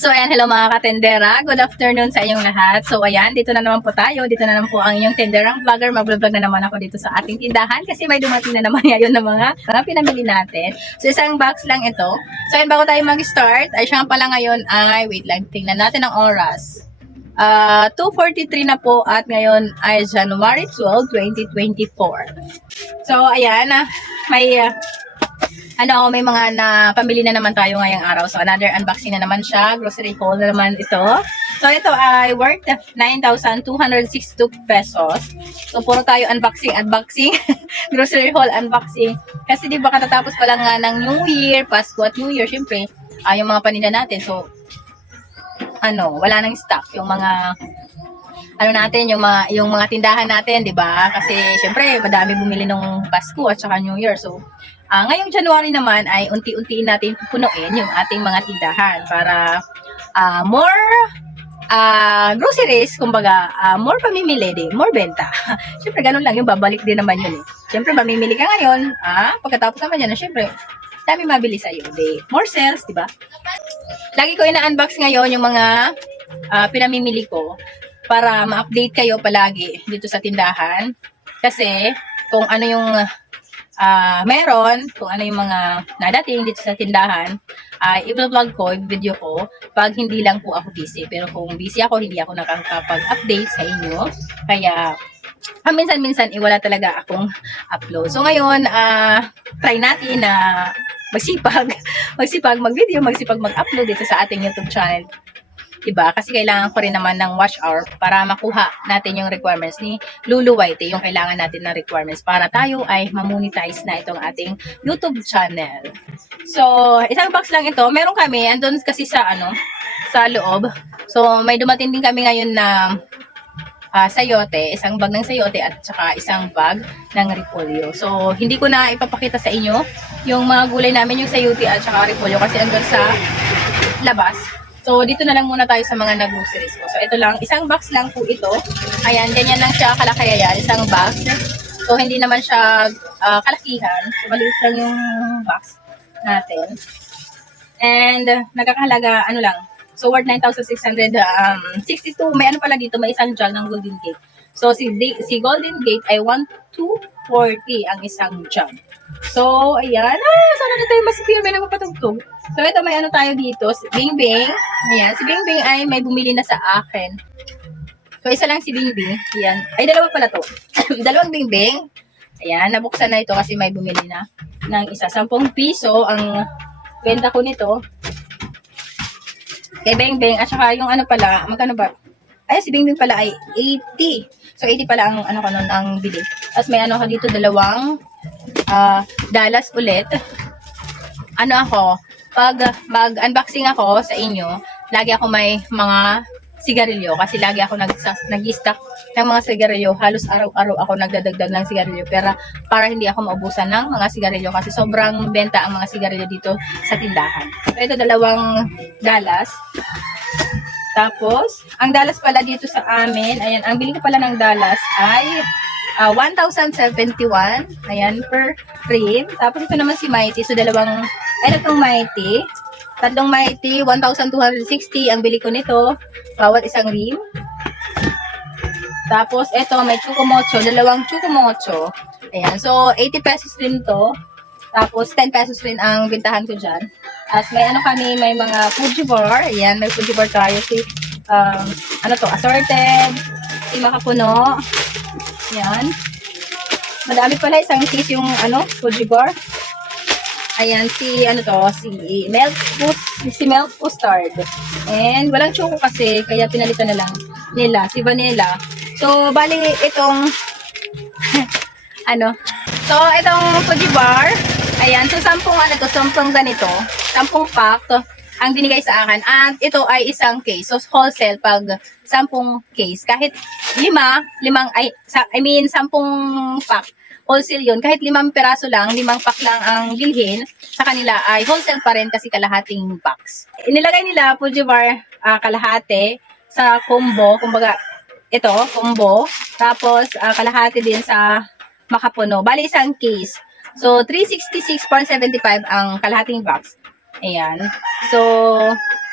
So, ayan, hello mga katendera. Good afternoon sa inyong lahat. So, ayan, dito na naman po tayo. Dito na naman po ang inyong tenderang vlogger. Mag-vlog na naman ako dito sa ating tindahan kasi may dumating na naman ngayon ng mga pinamili natin. So, isang box lang ito. So, ayan, bago tayo mag-start, ay siya pala ngayon ay, wait lang, tingnan natin ang oras. 2:43 na po at ngayon ay January 12, 2024. So, ayan, may may mga pamili na naman tayo ngayong araw. So, another unboxing na naman siya. Grocery haul na naman ito. So, ito ay worth 9,262 pesos. So, puro tayo unboxing. Grocery haul unboxing. Kasi di ba katatapos pa lang nga ng New Year, Pasko at New Year, syempre, yung mga paninda natin. So, wala nang stock. Yung mga yung mga tindahan natin, di ba? Kasi, syempre, madami bumili nung Pasko at saka New Year. So, ngayong January naman ay unti-untiin natin pupunuin yung ating mga tindahan para more groceries, kumbaga, more pamimili din, more benta. Syempre, ganun lang yung babalik din naman yun eh. Syempre, mamimili ka ngayon, pagkatapos naman yan, syempre, dami mabili sa'yo. More sales, di ba? Lagi ko ina-unbox ngayon yung mga pinamimili ko para ma-update kayo palagi dito sa tindahan. Kasi, kung ano yung meron, kung ano yung mga nadating dito sa tindahan, i-vlog ko, i-video ko, pag hindi lang po ako busy. Pero kung busy ako, hindi ako nakakapag-update sa inyo. Kaya, minsan-minsan, wala talaga akong upload. So, ngayon, try natin na magsipag mag-video, magsipag mag-upload dito sa ating YouTube channel. Diba? Kasi kailangan ko rin naman ng watch hour para makuha natin yung requirements ni Lulu White, yung kailangan natin ng requirements para tayo ay mamonetize na itong ating YouTube channel. So, isang box lang ito. Meron kami, andun kasi sa loob. So, may dumating din kami ngayon na sayote, isang bag ng sayote at saka isang bag ng repolyo. So, hindi ko na ipapakita sa inyo yung mga gulay namin, yung sayote at saka repolyo kasi andun sa labas. So, dito na lang muna tayo sa mga nag-groceries ko. So, ito lang. Isang box lang po ito. Ayan, ganyan lang siya kalaki yan. Isang box. So, hindi naman siya kalakihan. So, maliit lang yung box natin. And, nagkakahalaga, lang. So, worth 9,662. May pala dito. May isang jar ng Golden Gate. So, si Golden Gate ay 1,240 ang isang jar. So, ayan. Sana na tayo masipir. May napapatugtog. So, ito may tayo dito. Si Bingbing. Ayan. Si Bingbing ay may bumili na sa akin. So, isa lang si Bingbing. Ayan. Ay, dalawa pala to. Dalawang Bingbing. Ayan. Nabuksan na ito kasi may bumili na ng isa. 10 piso ang benta ko nito. Kay Bingbing. At saka yung pala. Magkano ba? Ay, si Bingbing pala ay 80. So, 80 pala ang ko nun ang bili. Tapos may ka dito dalawang Dallas ulit. Pag mag-unboxing ako sa inyo, lagi ako may mga sigarilyo kasi lagi ako nag-stock ng mga sigarilyo. Halos araw-araw ako nagdadagdag ng sigarilyo para hindi ako maubusan ng mga sigarilyo kasi sobrang benta ang mga sigarilyo dito sa tindahan. So, ito dalawang Dallas. Tapos, ang Dallas pala dito sa amin, ayan, ang bili ko pala ng Dallas ay 1,071. Ayan, per frame. Tapos ito naman si Mighty. So, itong Mighty. Tatlong Mighty, 1,260 ang bili ko nito. Bawat isang rim. Tapos, ito, may Chukumocho. Dalawang Chukumocho. Ayan. So, 80 pesos rin to. Tapos, 10 pesos rin ang bintahan ko dyan. As may kami, may mga Fuji bar. Ayan, may Fuji bar tayo. Si, assorted. Si Makapuno. Ayan. Madami pala isang case yung Fuji bar. Ayan, si Milk Custard. And walang choco kasi, kaya pinalitan na lang nila, si Vanilla. So, bali itong So, itong Fuji bar, ayan, so 10 ganito, 10 pack, ang binigay sa akin. At ito ay isang case. So, wholesale pag 10 case. Kahit 10 pack. Wholesale yun. Kahit 5 peraso lang, 5 pack lang ang bilhin, sa kanila ay wholesale pa rin kasi kalahating box. Inilagay nila, Fuji bar, kalahati sa combo. Kumbaga, ito, combo. Tapos, kalahati din sa Makapuno. Bali, isang case. So, 366.75 ang kalahating box. Ayan. So,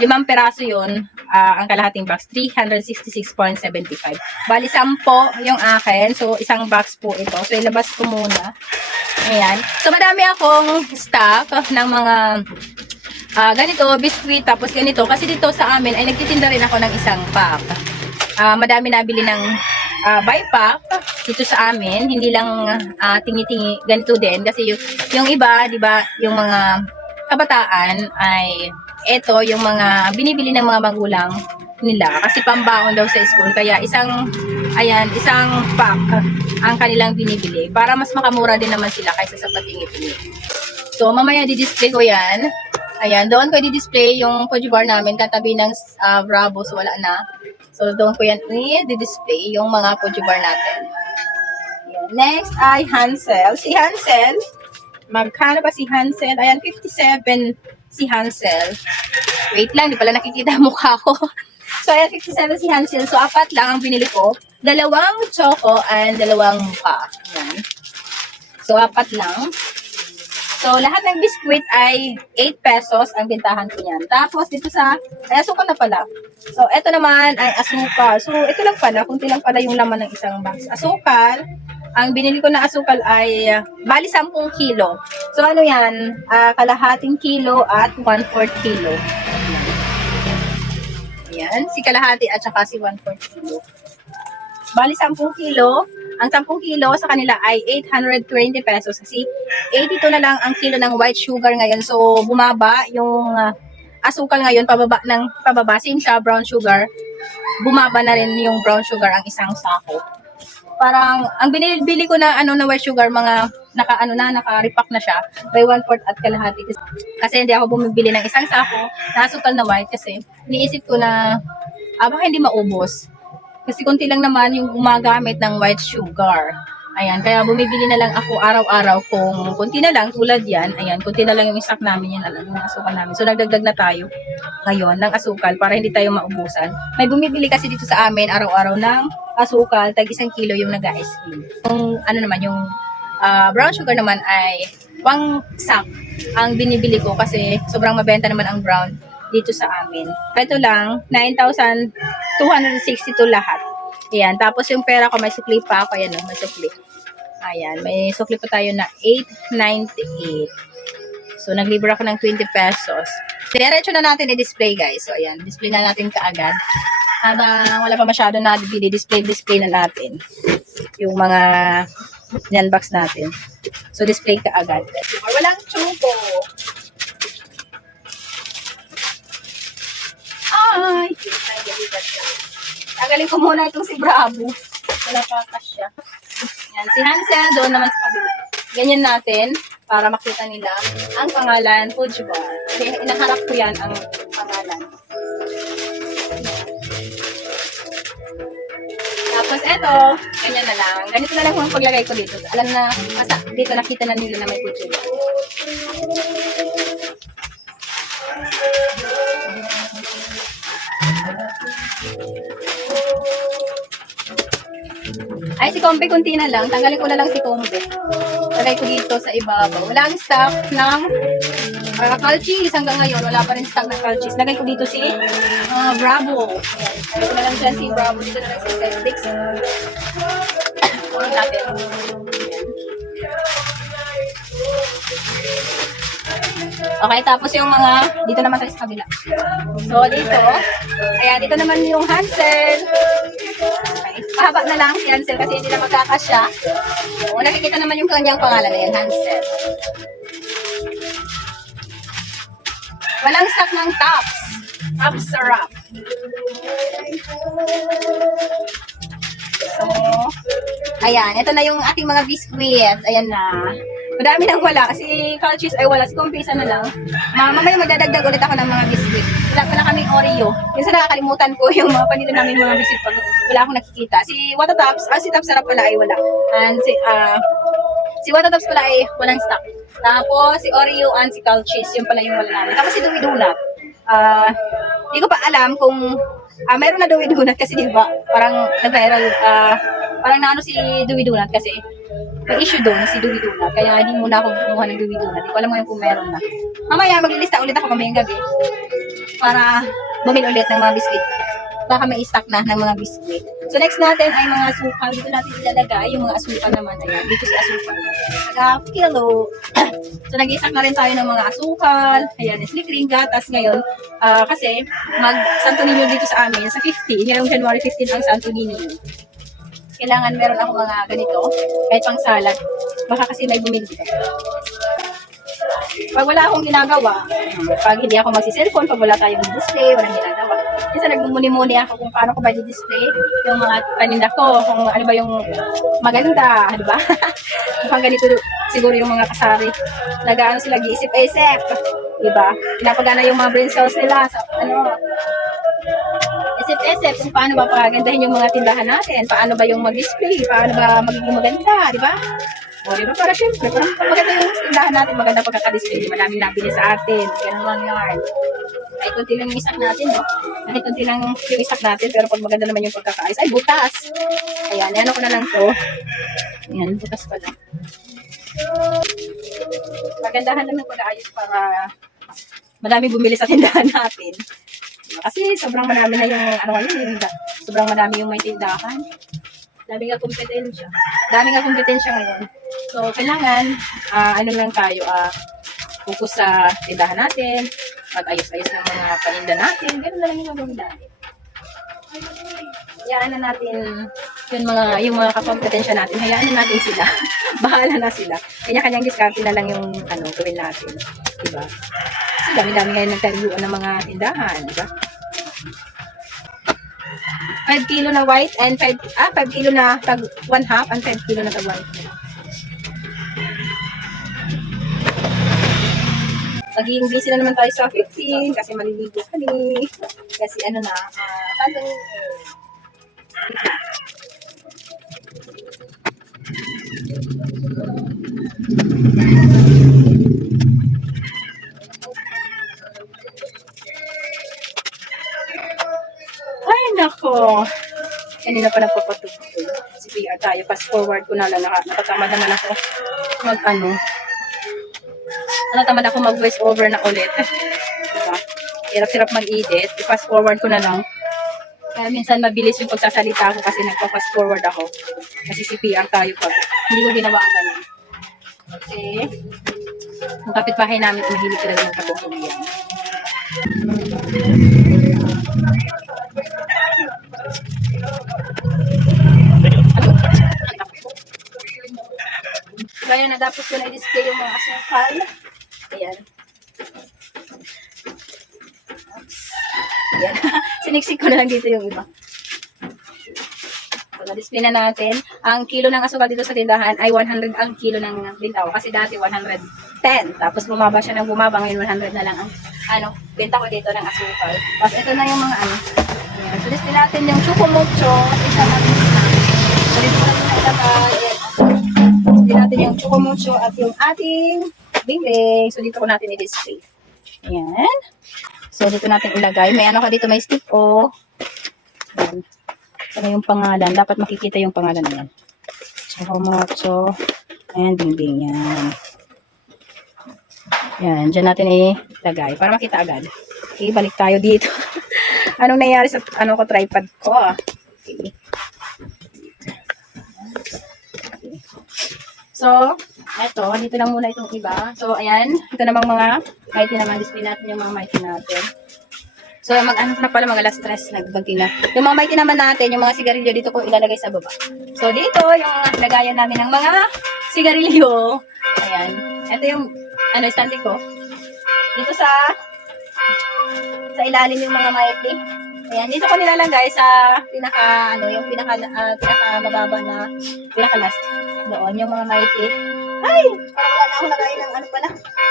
5 peraso yun, ang kalahating box, 366.75. Bali, 10 yung akin. So, isang box po ito. So, ilabas ko muna. Ayan. So, madami akong stock ng mga ganito, biscuit, tapos ganito. Kasi dito sa amin, ay nagtitinda rin ako ng isang pack. Madami nabili ng buy pack dito sa amin. Hindi lang tingi-tingi, ganito din. Kasi yung iba, di ba, yung mga kabataan ay eto yung mga binibili ng mga magulang nila kasi pambaon daw sa school. Kaya isang pack ang kanilang binibili para mas makamura din naman sila kaysa sa patingi-tingi. So, mamaya di-display ko yan. Ayan, doon ko di-display yung Fuji bar namin katabi ng Bravo. So, wala na. So, doon ko yan i-display yung mga Fuji bar natin. Ayan. Next ay Hansel. Si Hansel, magkano ba si Hansel? Ayan, 57 si Hansel. Wait lang, di pala nakikita ang mukha ko. So, ayan, 57 si Hansel. So, 4 lang ang binili ko. 2 choco and 2 mukha. Ayan. So, 4 lang. So, lahat ng biscuit ay 8 pesos ang bintahan ko yan. Tapos, dito ay asukal na pala. So, ito naman ay asukal. So, ito lang pala, kunti lang pala yung laman ng isang box. Asukal, ang binili ko na asukal ay, bali 10 kilo. So, ano yan? Kalahating kilo at 1/4 kilo. Ayan, si kalahati at saka si 1/4 kilo. Bali 10 kilo. Ang 10 kilo sa kanila ay 820 pesos kasi 82 na lang ang kilo ng white sugar ngayon. So, bumaba yung asukal ngayon, pababa ng pababa. Same siya, brown sugar. Bumaba na rin yung brown sugar ang isang sako. Parang, ang binibili ko na na white sugar, mga naka-repack na siya by 1/4 at kalahati. Kasi hindi ako bumibili ng isang sako na asukal na white kasi niisip ko na baka hindi maubos. Kasi konti lang naman yung gumagamit ng white sugar. Ayan, kaya bumibili na lang ako araw-araw kung konti na lang tulad yan. Ayan, konti na lang yung stock namin yan, yung asukal namin. So, nagdagdag na tayo ngayon ng asukal para hindi tayo maubusan. May bumibili kasi dito sa amin araw-araw ng asukal, tag 1 kilo yung nag-ice cream. Yung naman, yung brown sugar naman ay 1 sack ang binibili ko kasi sobrang mabenta naman ang brown dito sa amin. Ito lang, 9,262 lahat. Ayan, tapos yung pera ko, may sukli pa ako. Ayan, may sukli. Ayan, may sukli pa tayo na 898. So, naglibre ako ng 20 pesos. Diretso na natin i-display, guys. So, ayan, display na natin kaagad. Habang wala pa masyado na display na natin yung mga yan box natin. So, display kaagad. Walang choco. Ay! Tagalin ko muna itong si Bravo. Wala pa kasya. Yan, si Hansel doon naman sa kabila. Ganyan natin para makita nila ang pangalan Fuji bar. Kasi inaharap ko yan ang pangalan. Tapos eto, ganyan na lang. Ganito na lang kung paglagay ko dito. Alam na, dito nakita na nila na may Fuji bar. Ay, si Kombe, kunti na lang. Tanggalin ko na lang si Kombe. Lagay ko dito sa ibabaw. Wala ang stock ng calchis hanggang ngayon. Wala pa rin stock ng calchis. Lagay ko dito si Bravo. Lagay ko na lang dyan si Bravo. Dito na lang si Netflix. Kunin natin. Okay, tapos yung mga, dito naman tayo sa kabila. So, dito, ayan, dito naman yung Hansel. Okay, pahaba na lang si Hansel kasi hindi na magkakasya. O, nakikita naman yung kanyang pangalan na yan, Hansel. Walang stock ng tops. Tops syrup. So, ayan, ito na yung ating mga biscuit. Ayan na. Madami nang wala. Kasi calchis ay wala. Si Kumpisa na lang. Mamaya magdadagdag ulit ako ng mga biscuit. Wala pala kaming Oreo. Minsan nakakalimutan ko yung mga panilo namin mga biscuit pag wala akong nakikita. Si Watatops, si Top Sarap pala ay wala. And si Watatops pala ay walang stock. Tapos si Oreo and si calchis, yung pala yung wala namin. Tapos si Dewey Donut. Hindi ko pa alam kung mayroon na Dewey Donut kasi diba parang nag-viral, parang naano si Dewey Donut kasi may issue doon si Dewey Donut. Kaya hindi muna ako kumuha ng Dewey Donut. Hindi ko alam ngayon kung meron na. Mamaya maglilista ulit ako mamayang gabi. para bumili ulit ng mga biscuit. Baka may stock na ng mga biscuit. So next natin ay mga asukal. Dito natin ilalagay yung mga asukal naman. Ayan, dito si asukal. Half kilo. So nag-isak na rin tayo ng mga asukal. Ayan, slikring gatas ngayon. Kasi mag-Santo Niño dito sa amin sa 15. Ngayong January 15 ang Santo Niño. Kailangan meron ako mga ganito. Kahit pang salad. Baka kasi may bumili dito. Pag wala akong ginagawa, pag hindi ako magsi-cellphone, pag wala tayong display, walang ginagawa. Minsan nagmumuni-muni ako kung paano ko ba di-display yung mga paninda ko, kung ano ba yung maganda, di ba? Mukhang ganito siguro yung mga kasari. Nag-ano sila, giisip-isip, di ba? Pinapagana yung mga brain cells nila sa isip-isip kung paano ba pagandahin yung mga tindahan natin, paano ba yung mag-display, paano ba magiging maganda, di ba? O, diba? Para syempre, parang maganda yung tindahan natin, maganda pagkakadisplay. Maraming nabili sa atin. Ganun lang yan. Ay, kunti lang yung isak natin, no? Ay, kunti lang yung isak natin, pero pag maganda naman yung pagkakaayos, ay, butas! Ayan, ano ko na lang to. Ayan, butas pa lang. Magandahan lang ng pag-aayos para madami bumili sa tindahan natin. Kasi sobrang marami na yung, sobrang marami yung may tindahan. Dami nga kompetensya. Ngayon. So, kailangan, ano lang tayo, focus sa tindahan natin, mag-ayos-ayos ng mga paninda natin, gano'n na lang yung gagawin natin. Hayaan na natin yung mga kakompetensya natin, hayaan na natin sila. Bahala na sila. Kanya-kanyang diskarte na lang yung gawin natin. Diba? Kasi dami-dami ngayon nagtariuan ng mga tindahan, diba? 5 kilo na white and 5 kilo na tag 1/2 and 5 kilo na tag 1 kilo. Magiging busy na naman tayo sa 15 kasi maliligo kami. Kasi ano na, Santo Ay, nako. Kanina pa nagpapatugtog. Si PR tayo. Fast forward ko na lang. Nakatamad naman ako nakatamad ako mag-voice over na ulit. Diba? Hirap-hirap mag-edit. I-fast forward ko na lang. Kaya minsan mabilis yung pagsasalita ko kasi nagpa-fast forward ako. Kasi si PR tayo pa. Hindi ko ginawa ang ganyan. Kasi yung kapitbahay namin mahilig talaga ng katutulungan. Kaya natapos ko na i-display yung mga asukal. Ayan. Ayan. Siniksik ko na lang dito yung iba. So, na-display na natin. Ang kilo ng asukal dito sa tindahan ay 100 ang kilo ng bentaw. Kasi dati 110. Tapos bumaba siya ng bumaba. Ngayon 100 na lang ang benta ko dito ng asukal. Tapos ito na yung mga Ayan. So, display natin yung chocomocho. Isa natin na. So, dito ko natin na ilagay. Display natin yung chocomocho at yung ating bingbing. So, dito ko natin i-display. Ayan. So, dito natin ilagay. May ka dito, may stick o. Ayan. Ito yung pangalan. Dapat makikita yung pangalan na yan. Chocomocho. Ayan, bingbing. Yan. Yan. Diyan natin ilagay. Para makita agad. Okay, balik tayo dito. Anong nangyari sa tripod ko? Okay. So, eto, dito lang muna itong iba. So, ayan, ito namang mga mighty naman. Display natin yung mga mighty natin. So, na pala, mga last stress, nagbagti na. Yung mga mighty naman natin, yung mga sigarilyo, dito ko ilalagay sa baba. So, dito, yung lagayan namin ng mga sigarilyo. Ayan. Ito yung, standing ko. Dito sa ilalim yung mga mighty. Ayan, dito ko nilalagay sa yung pinaka mababa na, pinaka last. Doon, yung mga mighty. Ay! Parang wala na ako lagay ng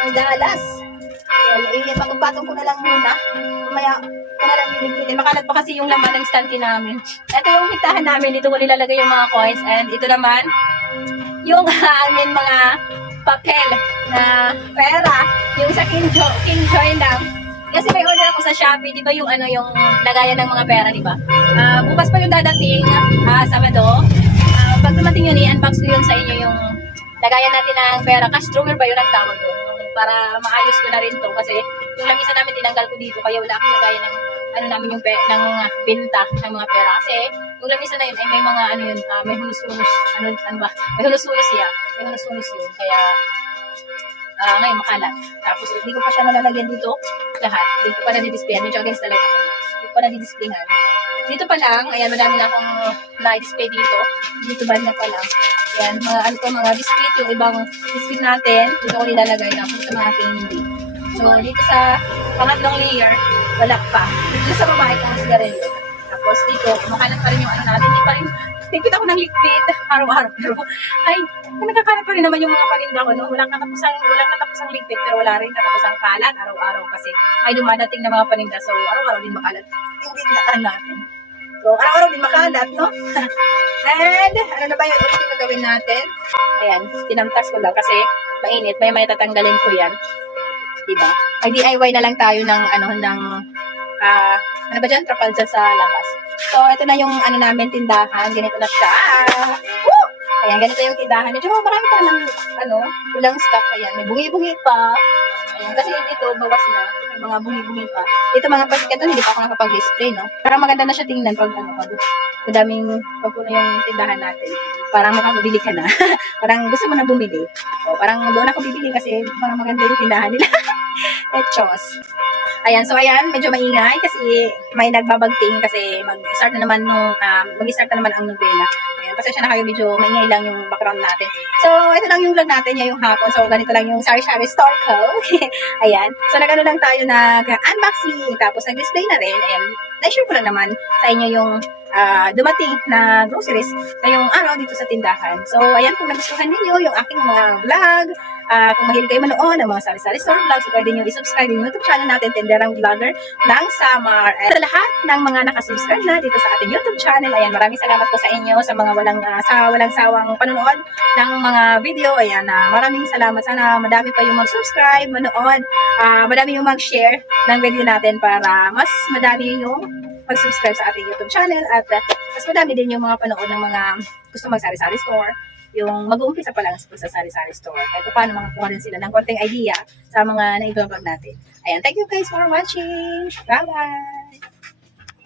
ng dalas. Ayan, ipatong-patong ko na lang muna. Mamaya, ko na lang biligpitin. Makalat pa kasi yung laman ng stanty namin. Ito yung pintahan namin. Dito ko nilalagay yung mga coins. And ito naman, yung amin mga papel na pera. Yung sa King Joy lang. Kasi may order ako sa Shopee, di ba yung yung lagayan ng mga pera, di ba? Bukas pa yung dadating, Sabado. Pag dumating yun, i-unbox ko yun sa inyo yung lagayan natin ng pera. Cash drawer ba yun ang tawag doon? Para maayos ko na rin to kasi Yung lamisa namin tinanggal ko dito, kaya wala akong lagayan ng ano namin yung ng benta ng mga pera. Kasi yung lamisa na yun ay may mga ano yun, may hulus-hulus, ano ba? May hulus-hulus siya. May hulus-hulus yun. Kaya ngayon makalat. Tapos hindi ko pa siya nalalagyan dito lahat. Dito pa na-display. Medyo against talaga ako. Dito pa na-displayhan. Dito pa lang, ayan, madami na akong na-display dito. Dito ba na pa lang. Ayan, mga ano to, mga biscuit, yung ibang biscuit natin, dito ko nilalagay, tapos sa mga hindi. So, dito sa pangatlong layer, wala pa. Dito sa babae kong sigarilyo. Tapos dito, makalat pa rin yung ano natin. Hindi pa rin, tipid ako ng liquid araw-araw. Pero, ay, nagkakalat pa rin naman yung mga paninda ko, no? Walang katapusang liquid, pero wala rin katapusang kalat araw-araw kasi ay dumadating na mga paninda. So, araw-araw din makalat. Hindi na natin. So, araw-araw din makalat, no? And, ano na ba yung ulit yung gagawin natin? Ayan, tinamtas ko lang kasi mainit. May tatanggalin ko yan. Diba? Ay, DIY na lang tayo ng, ano ba dyan? Trapal dyan sa labas. So, ito na yung, namin, tindahan. Ganito na siya. Woo! Ayan, ganito yung tindahan. Medyo marami pa naman, walang stock. Ayan, may bungi-bungi pa. Ayan, kasi dito, bawas na. May mga bungi-bungi pa. Ito mga pasikat hindi pa ako nakapag-display, no? Parang maganda na siya tingnan pag, madaming pagpuno yung tindahan natin. Parang makabili ka na. Parang gusto mo na bumili. O, parang doon ako bibili kasi parang maganda yung tindahan nila. Echos. Ayan, so ayan, medyo maingay kasi may nagbabagting kasi mag-start na naman ang novela. Ayan, pasensya na kayo, medyo maingay lang yung background natin. So, ito lang yung vlog natin ngayong hapon. So, ganito lang yung sari-sari store ko. Ayan. So, nag-ano lang tayo, nag-unboxing, tapos nag-display na rin. Ayan, na-share ko lang naman sa inyo yung dumating na groceries ngayong araw dito sa tindahan. So, ayan, kung nagustuhan ninyo yung aking mga vlog, kung mahilig kayo manood ng mga sari-sari store vlogs, so pwede nyo i-subscribe yung YouTube channel natin, Tenderang Vlogger ng Samar. At sa lahat ng mga nakasubscribe na dito sa ating YouTube channel, ayan, maraming salamat po sa inyo sa mga walang sawang panonood ng mga video. Ayan, maraming salamat. Sana madami pa yung mag-subscribe, manood, madami yung mag-share ng video natin para mas madami yung mag-subscribe sa ating YouTube channel at mas madami din yung mga panood ng mga gusto mag-sari-sari store, yung mag-uumpisa pa lang sa sari-sari store. Kahit paano makakuha rin sila ng konting idea sa mga na-vlog natin. Ayan, thank you guys for watching. Bye-bye!